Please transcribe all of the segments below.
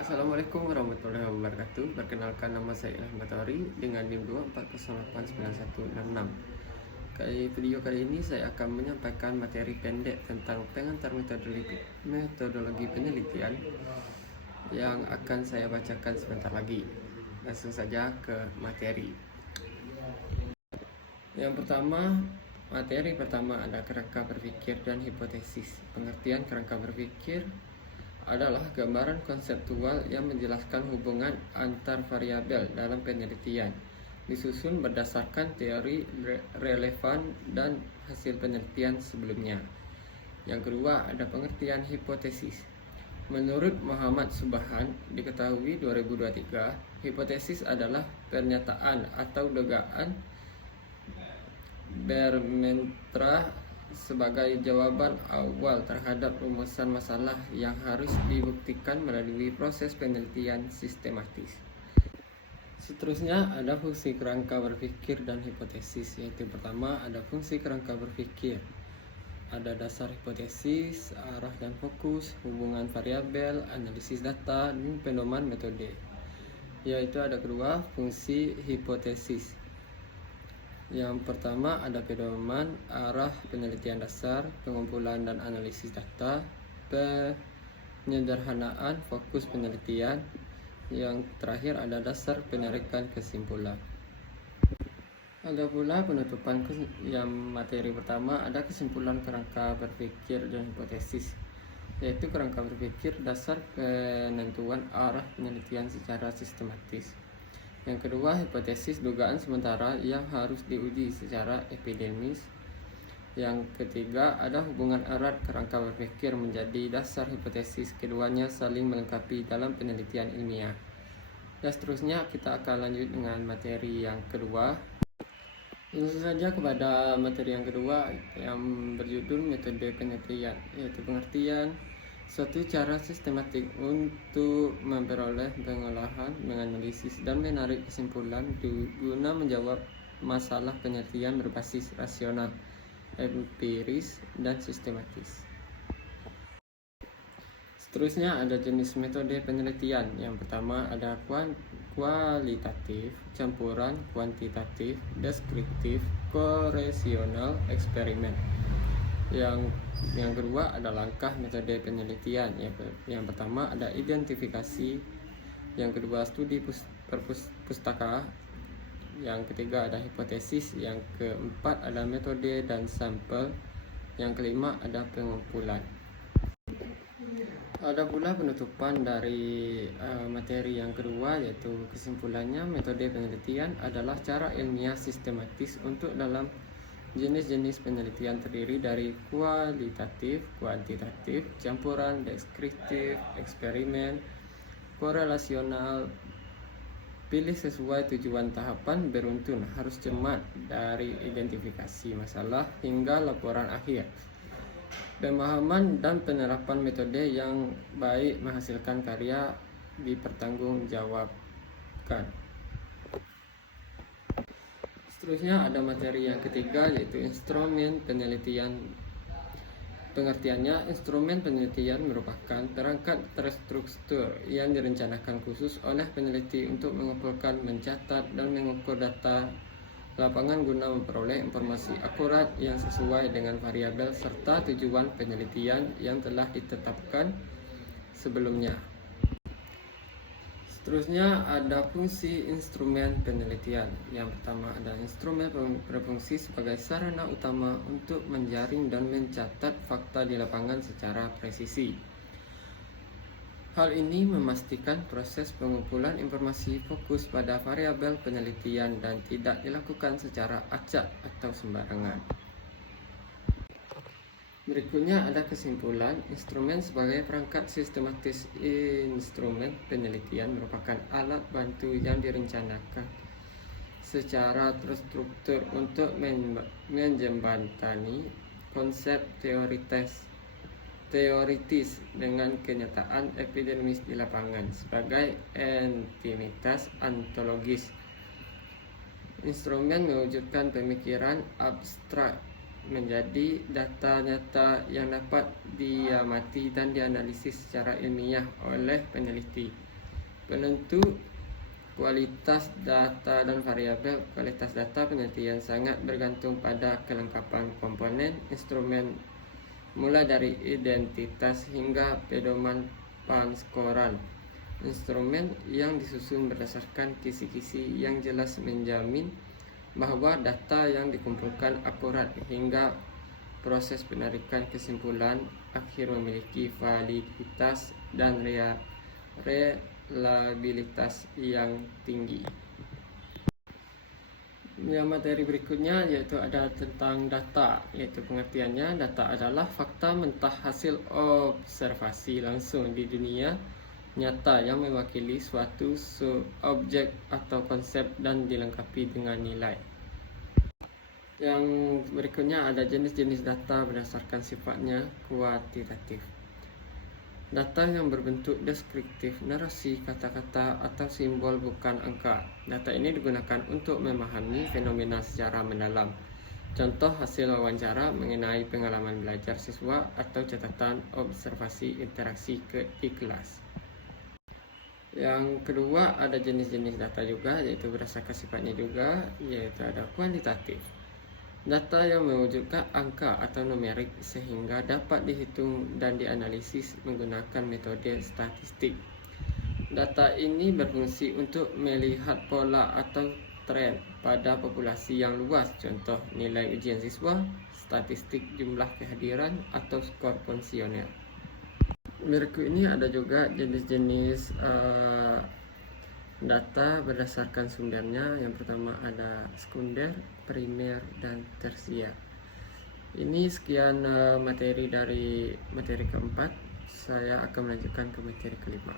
Assalamualaikum warahmatullahi wabarakatuh. Perkenalkan, nama saya Ilham Batari dengan NIM 2408916. Video kali ini saya akan menyampaikan materi pendek tentang pengantar metodologi penelitian yang akan saya bacakan sebentar lagi. Langsung saja ke materi. Yang pertama, materi pertama ada kerangka berpikir dan hipotesis. Pengertian kerangka berpikir adalah gambaran konseptual yang menjelaskan hubungan antar variabel dalam penelitian, disusun berdasarkan teori relevan dan hasil penelitian sebelumnya. Yang kedua, ada pengertian hipotesis. Menurut Muhammad Subhan, diketahui 2023, hipotesis adalah pernyataan atau dugaan bermentra sebagai jawaban awal terhadap rumusan masalah yang harus dibuktikan melalui proses penelitian sistematis. Seterusnya ada fungsi kerangka berpikir dan hipotesis, yaitu pertama ada fungsi kerangka berpikir. Ada dasar hipotesis, arah dan fokus, hubungan variabel, analisis data, dan pedoman metode. Yaitu ada kedua fungsi hipotesis. Yang pertama ada pedoman, arah, penelitian dasar, pengumpulan dan analisis data, penyederhanaan, fokus penelitian. Yang terakhir ada dasar penarikan kesimpulan. Ada pula penutupan. Yang materi pertama ada kesimpulan kerangka berpikir dan hipotesis, yaitu kerangka berpikir dasar penentuan arah penelitian secara sistematis. Yang kedua, hipotesis dugaan sementara yang harus diuji secara epidemis. Yang ketiga, ada hubungan erat kerangka berpikir menjadi dasar hipotesis. Keduanya saling melengkapi dalam penelitian ilmiah. Dan seterusnya kita akan lanjut dengan materi yang kedua. Langsung saja kepada materi yang kedua yang berjudul metode penelitian, yaitu pengertian suatu cara sistematik untuk memperoleh pengolahan, menganalisis, dan menarik kesimpulan guna menjawab masalah penelitian berbasis rasional, empiris, dan sistematis. Seterusnya ada jenis metode penelitian. Yang pertama ada kualitatif, campuran, kuantitatif, deskriptif, koresional, eksperimen. Yang kedua ada langkah metode penelitian. Yang pertama ada identifikasi, yang kedua studi pustaka, yang ketiga ada hipotesis, yang keempat ada metode dan sampel, yang kelima ada pengumpulan. Ada pula penutupan dari materi yang kedua, yaitu kesimpulannya metode penelitian adalah cara ilmiah sistematis untuk dalam jenis-jenis penelitian terdiri dari kualitatif, kuantitatif, campuran, deskriptif, eksperimen, korelasional. Pilih sesuai tujuan tahapan beruntun, harus cermat dari identifikasi masalah hingga laporan akhir. Pemahaman dan penerapan metode yang baik menghasilkan karya dipertanggungjawabkan. Seterusnya ada materi yang ketiga, yaitu instrumen penelitian. Pengertiannya, instrumen penelitian merupakan perangkat terstruktur yang direncanakan khusus oleh peneliti untuk mengumpulkan, mencatat, dan mengukur data lapangan guna memperoleh informasi akurat yang sesuai dengan variabel serta tujuan penelitian yang telah ditetapkan sebelumnya. Seterusnya ada fungsi instrumen penelitian. Yang pertama ada instrumen berfungsi sebagai sarana utama untuk menjaring dan mencatat fakta di lapangan secara presisi. Hal ini memastikan proses pengumpulan informasi fokus pada variabel penelitian dan tidak dilakukan secara acak atau sembarangan. Berikutnya ada kesimpulan. Instrumen sebagai perangkat sistematis. Instrumen penelitian merupakan alat bantu yang direncanakan secara terstruktur untuk menjembatani konsep teoritis dengan kenyataan epidemis di lapangan sebagai entitas ontologis. Instrumen mewujudkan pemikiran abstrak menjadi data nyata yang dapat diamati dan dianalisis secara ilmiah oleh peneliti. Penentu kualitas data dan variabel. Kualitas data penelitian sangat bergantung pada kelengkapan komponen instrumen, mulai dari identitas hingga pedoman panskoran. Instrumen yang disusun berdasarkan kisi-kisi yang jelas menjamin bahwa data yang dikumpulkan akurat hingga proses penarikan kesimpulan akhir memiliki validitas dan reliabilitas yang tinggi. Yang materi berikutnya yaitu ada tentang data, yaitu pengertiannya data adalah fakta mentah hasil observasi langsung di dunia nyata yang mewakili suatu objek atau konsep dan dilengkapi dengan nilai. Yang berikutnya ada jenis-jenis data berdasarkan sifatnya kuantitatif. Data yang berbentuk deskriptif, narasi, kata-kata, atau simbol bukan angka. Data ini digunakan untuk memahami fenomena secara mendalam. Contoh hasil wawancara mengenai pengalaman belajar siswa atau catatan observasi interaksi di kelas. Yang kedua ada jenis-jenis data juga, yaitu berdasarkan sifatnya juga, yaitu ada kuantitatif. Data yang mewujudkan angka atau numerik sehingga dapat dihitung dan dianalisis menggunakan metode statistik. Data ini berfungsi untuk melihat pola atau tren pada populasi yang luas, contoh nilai ujian siswa, statistik jumlah kehadiran, atau skor konsesional. Berikut ini ada juga jenis-jenis data berdasarkan sumbernya. Yang pertama ada sekunder, primer, dan tersier. Ini sekian materi dari materi keempat. Saya akan melanjutkan ke materi kelima.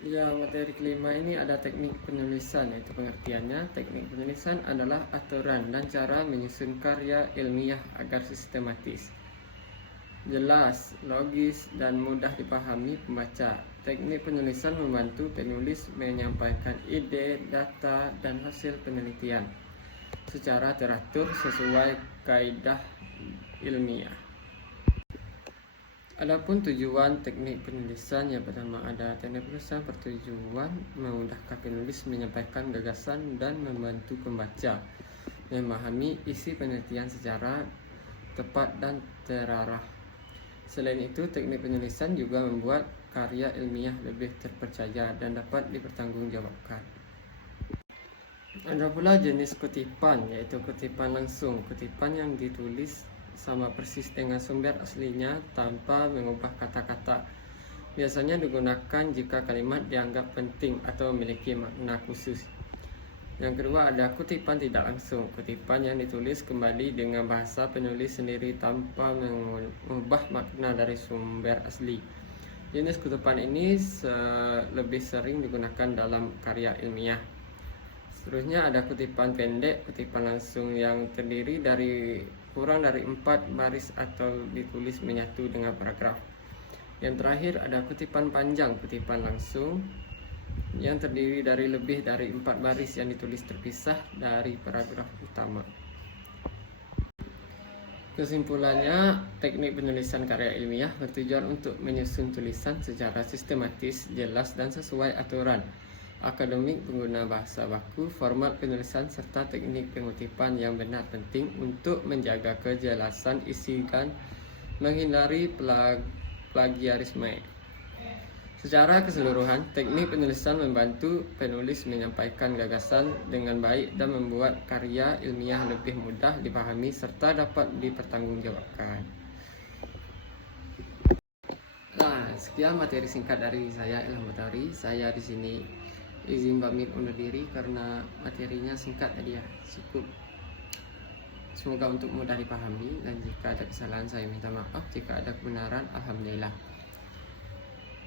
Ya, materi kelima ini ada teknik penulisan, yaitu pengertiannya. Teknik penulisan adalah aturan dan cara menyusun karya ilmiah agar sistematis, jelas, logis, dan mudah dipahami pembaca. Teknik penulisan membantu penulis menyampaikan ide, data, dan hasil penelitian secara teratur sesuai kaidah ilmiah. Adapun tujuan teknik penulisan, yang pertama ada teknik penulisan bertujuan memudahkan penulis menyampaikan gagasan dan membantu pembaca memahami isi penelitian secara tepat dan terarah. Selain itu, teknik penulisan juga membuat karya ilmiah lebih terpercaya dan dapat dipertanggungjawabkan. Ada pula jenis kutipan, yaitu kutipan langsung. Kutipan yang ditulis sama persis dengan sumber aslinya tanpa mengubah kata-kata. Biasanya digunakan jika kalimat dianggap penting atau memiliki makna khusus. Yang kedua ada kutipan tidak langsung. Kutipan yang ditulis kembali dengan bahasa penulis sendiri tanpa mengubah makna dari sumber asli. Jenis kutipan ini lebih sering digunakan dalam karya ilmiah. Seterusnya ada kutipan pendek. Kutipan langsung yang terdiri dari kurang dari 4 baris atau ditulis menyatu dengan paragraf. Yang terakhir ada kutipan panjang. Kutipan langsung yang terdiri dari lebih dari 4 baris yang ditulis terpisah dari paragraf utama. Kesimpulannya, teknik penulisan karya ilmiah bertujuan untuk menyusun tulisan secara sistematis, jelas, dan sesuai aturan akademik, pengguna bahasa baku, format penulisan, serta teknik pengutipan yang benar penting untuk menjaga kejelasan isi dan menghindari plagiarisme. Secara keseluruhan, teknik penulisan membantu penulis menyampaikan gagasan dengan baik dan membuat karya ilmiah lebih mudah dipahami serta dapat dipertanggungjawabkan. Nah, sekian materi singkat dari saya, Ilham Batari. Saya di sini izin pamit undur diri karena materinya singkat tadi ya, cukup. Semoga untuk mudah dipahami, dan jika ada kesalahan saya minta maaf, jika ada kebenaran alhamdulillah.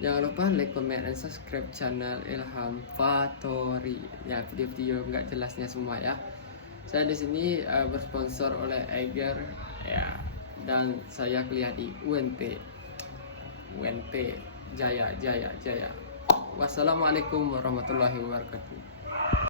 Jangan lupa like, comment, dan subscribe channel Ilham Batari. Ya, video-video nggak jelasnya semua ya. Saya di sini bersponsor oleh Eiger ya, dan saya kuliah di UNP Jaya. Wassalamualaikum warahmatullahi wabarakatuh.